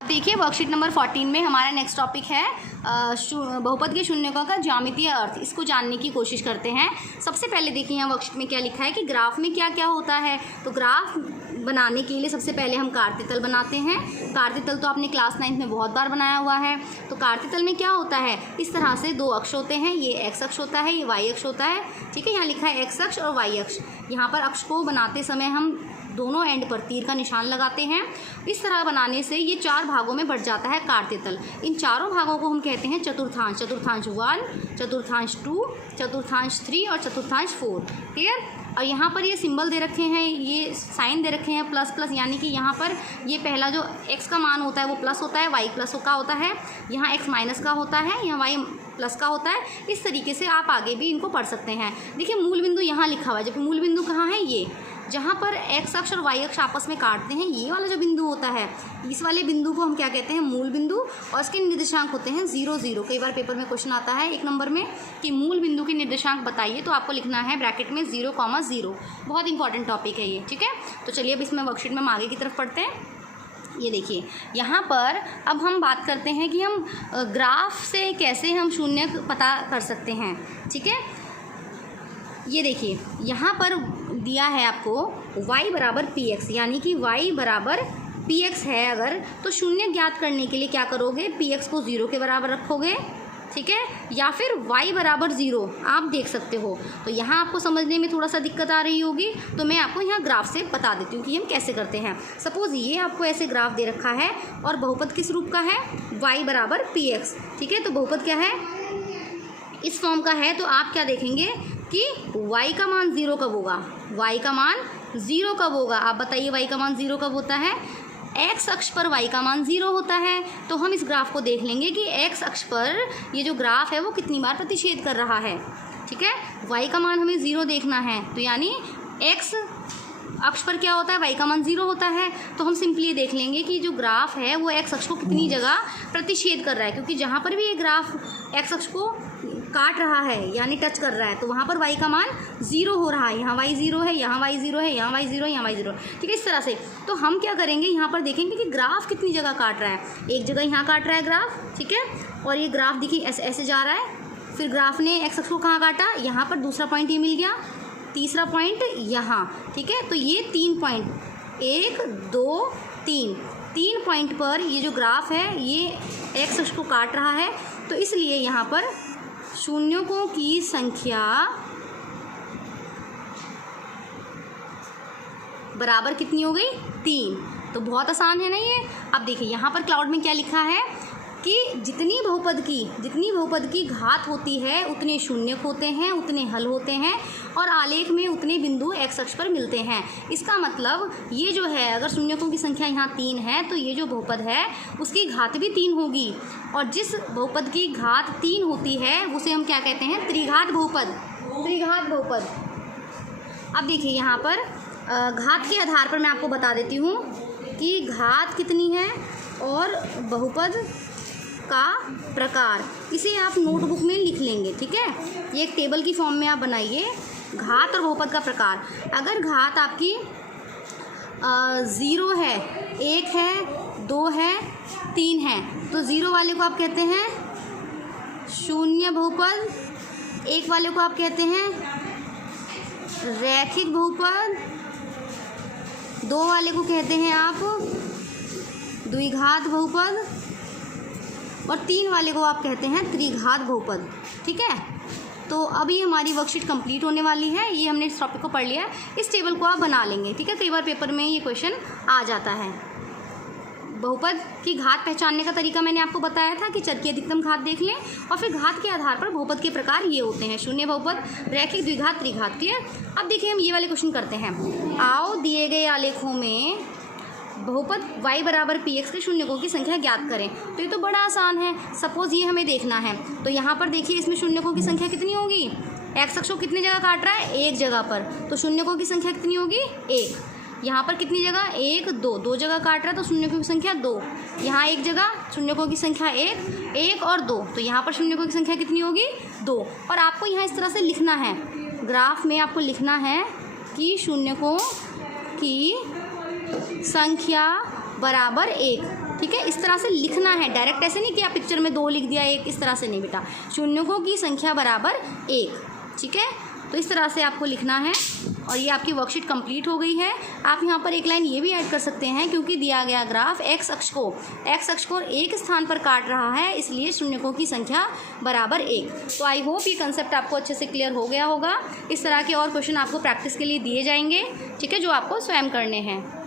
देखिए worksheet number 14 में हमारा नेक्स्ट टॉपिक है बहुपद के शून्यकों का ज्यामितीय अर्थ। इसको जानने की कोशिश करते हैं। सबसे पहले देखिए यहाँ वर्कशीट में क्या लिखा है कि ग्राफ में क्या क्या होता है। तो ग्राफ बनाने के लिए सबसे पहले हम कार्तीतल बनाते हैं। कार्तीतल तो आपने क्लास 9 में बहुत बार बनाया हुआ है। तो कार्तीतल में क्या होता है, इस तरह से दो अक्ष होते हैं। ये एक्स अक्ष होता है, ये वाई अक्ष होता है। ठीक है, यहाँ लिखा है एक्स अक्ष और वाई अक्ष। यहाँ पर अक्ष को बनाते समय हम दोनों एंड पर तीर का निशान लगाते हैं। इस तरह बनाने से ये 4 भागों में बढ़ जाता है कार्तीतल। इन चारों भागों को हम कहते हैं चतुर्थांश। चतुर्थांश 1, चतुर्थांश 2, चतुर्थांश 3 और चतुर्थांश 4। क्लियर। और यहाँ पर ये सिंबल दे रखे हैं, ये साइन दे रखे हैं प्लस प्लस, यानी कि यहाँ पर ये पहला जो x का मान होता है वो प्लस होता है, y प्लस का होता है, यहाँ x माइनस का होता है, यहाँ y प्लस का होता है। इस तरीके से आप आगे भी इनको पढ़ सकते हैं। देखिए मूल बिंदु यहाँ लिखा हुआ है, जबकि मूल बिंदु कहाँ है, ये जहाँ पर x अक्ष और y अक्ष आपस में काटते हैं, ये वाला जो बिंदु होता है, इस वाले बिंदु को हम क्या कहते हैं, मूल बिंदु। और इसके निर्देशांक होते हैं 0, 0। कई बार पेपर में क्वेश्चन आता है 1 नंबर में कि मूल बिंदु के निर्देशांक बताइए, तो आपको लिखना है ब्रैकेट में 0, 0। बहुत इंपॉर्टेंट टॉपिक है ये। ठीक है, तो चलिए अब इसमें वर्कशीट में हम आगे की तरफ पढ़ते हैं। ये देखिए यहाँ पर अब हम बात करते हैं कि हम ग्राफ से कैसे हम शून्य पता कर सकते हैं। ठीक है, ये देखिए यहाँ पर दिया है आपको y बराबर px, यानी कि y बराबर px है अगर, तो शून्य ज्ञात करने के लिए क्या करोगे, px को 0 के बराबर रखोगे। ठीक है, या फिर y बराबर 0 आप देख सकते हो। तो यहाँ आपको समझने में थोड़ा सा दिक्कत आ रही होगी, तो मैं आपको यहाँ ग्राफ से बता देती हूँ कि हम कैसे करते हैं। सपोज़ ये आपको ऐसे ग्राफ दे रखा है और बहुपद किस रूप का है, y बराबर px। ठीक है, तो बहुपद क्या है, इस फॉर्म का है। तो आप क्या देखेंगे कि y का मान 0 कब होगा, y का मान 0 कब होगा, आप बताइए y का मान 0 कब होता है, x अक्ष पर y का मान 0 होता है। तो हम इस ग्राफ को देख लेंगे कि x अक्ष पर ये जो ग्राफ है वो कितनी बार प्रतिच्छेद कर रहा है। ठीक है, y का मान हमें 0 देखना है, तो यानी x अक्ष पर क्या होता है, y का मान 0 होता है। तो हम सिंपली देख लेंगे कि जो ग्राफ है वो x अक्ष को कितनी जगह प्रतिच्छेद कर रहा है, क्योंकि जहाँ पर भी ये ग्राफ x अक्ष को काट रहा है यानी टच कर रहा है, तो वहाँ पर y का मान 0 हो रहा है। यहाँ y 0 है, यहाँ y 0 है, यहाँ y 0 है, यहाँ y 0। ठीक है, इस तरह से। तो हम क्या करेंगे, यहाँ पर देखेंगे कि ग्राफ कितनी जगह काट रहा है। एक जगह यहाँ काट रहा है ग्राफ, ठीक है, और ये ग्राफ देखिए ऐसे ऐसे जा रहा है। फिर ग्राफ ने x अक्ष को कहाँ काटा, यहाँ पर दूसरा पॉइंट ये मिल गया, तीसरा पॉइंट यहाँ। ठीक है, तो ये 3 पॉइंट, 1, 2, 3 पॉइंट पर ये जो ग्राफ है ये x अक्ष को काट रहा है। तो इसलिए यहाँ पर शून्यों की संख्या बराबर कितनी हो गई, 3। तो बहुत आसान है ना ये। अब देखिए यहाँ पर क्लाउड में क्या लिखा है कि जितनी बहुपद की घात होती है उतने शून्य होते हैं, उतने हल होते हैं, और आलेख में उतने बिंदु x अक्ष पर मिलते हैं। इसका मतलब ये जो है, अगर शून्यकों की संख्या यहाँ 3 है तो ये जो बहुपद है उसकी घात भी 3 होगी, और जिस बहुपद की घात 3 होती है उसे हम क्या कहते हैं, त्रिघात बहुपद। अब देखिए यहाँ पर घात के आधार पर मैं आपको बता देती हूँ कि घात कितनी है और बहुपद का प्रकार, इसे आप नोटबुक में लिख लेंगे। ठीक है, ये एक टेबल की फॉर्म में आप बनाइए, घात और बहुपद का प्रकार। अगर घात आपकी 0 है, 1 है, 2 है, 3 है, तो 0 वाले को आप कहते हैं शून्य बहुपद, 1 वाले को आप कहते हैं रैखिक बहुपद, 2 वाले को कहते हैं आप द्विघात बहुपद, और 3 वाले को आप कहते हैं त्रिघात बहुपद। ठीक है, तो अभी हमारी वर्कशीट कंप्लीट होने वाली है। ये हमने इस टॉपिक को पढ़ लिया है। इस टेबल को आप बना लेंगे। ठीक है, कई बार पेपर में ये क्वेश्चन आ जाता है। बहुपद की घात पहचानने का तरीका मैंने आपको बताया था कि चर की अधिकतम घात देख लें, और फिर घात के आधार पर बहुपद के प्रकार ये होते हैं, शून्य बहुपद, रैखिक, द्विघात, त्रिघात। क्लियर। अब देखिए हम ये वाले क्वेश्चन करते हैं। आओ दिए गए आलेखों में बहुपद y बराबर px के शून्यकों की संख्या ज्ञात करें। तो ये तो बड़ा आसान है। सपोज़ ये हमें देखना है, तो यहाँ पर देखिए इसमें शून्यकों की संख्या कितनी होगी, x अक्ष को कितनी जगह काट रहा है, 1 जगह पर, तो शून्यकों की संख्या कितनी होगी, 1। यहाँ पर कितनी जगह, 1, 2 जगह काट रहा है, तो शून्यकों की संख्या 2। यहाँ 1 जगह, शून्यकों की संख्या 1 और 2, तो यहाँ पर शून्यकों की संख्या कितनी होगी, 2। और आपको यहाँ इस तरह से लिखना है, ग्राफ में आपको लिखना है कि शून्यकों की संख्या बराबर 1। ठीक है, इस तरह से लिखना है, डायरेक्ट ऐसे नहीं कि आप पिक्चर में 2 लिख दिया 1, इस तरह से नहीं बेटा, शून्यों की संख्या बराबर 1। ठीक है, तो इस तरह से आपको लिखना है। और ये आपकी वर्कशीट कंप्लीट हो गई है। आप यहाँ पर एक लाइन ये भी ऐड कर सकते हैं, क्योंकि दिया गया ग्राफ एक्स अक्ष को एक स्थान पर काट रहा है, इसलिए शून्यकों की संख्या बराबर 1। तो आई होप ये कंसेप्ट आपको अच्छे से क्लियर हो गया होगा। इस तरह के और क्वेश्चन आपको प्रैक्टिस के लिए दिए जाएंगे, ठीक है, जो आपको स्वयं करने हैं।